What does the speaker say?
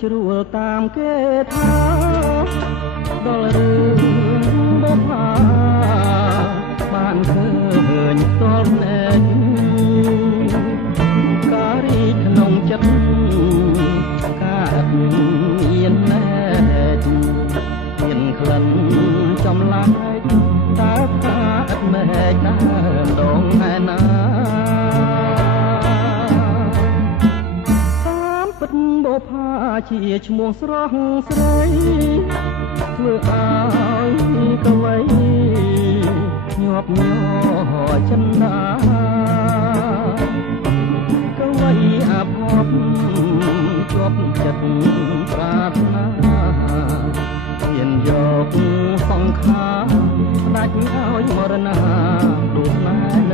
ជ្រួលតាមគេថាដល់រឿងបបហាបានឃើញផ្ទាល់ភ្នែកការរីកក្នុងចិត្តការមានណែតមានក្លិនចម្លែកតើថាឥតមែកណាដងឯណាតាមពិតបបហាជាឈ្មោះស្រស់ស្រីធ្វើឲ្យកវីញាប់ញ័រចិន្តាកវីអភពជាប់ចិត្តប្រាថ្នាមានយកសង្ខារដាច់ឲ្យមរណាដូចណែ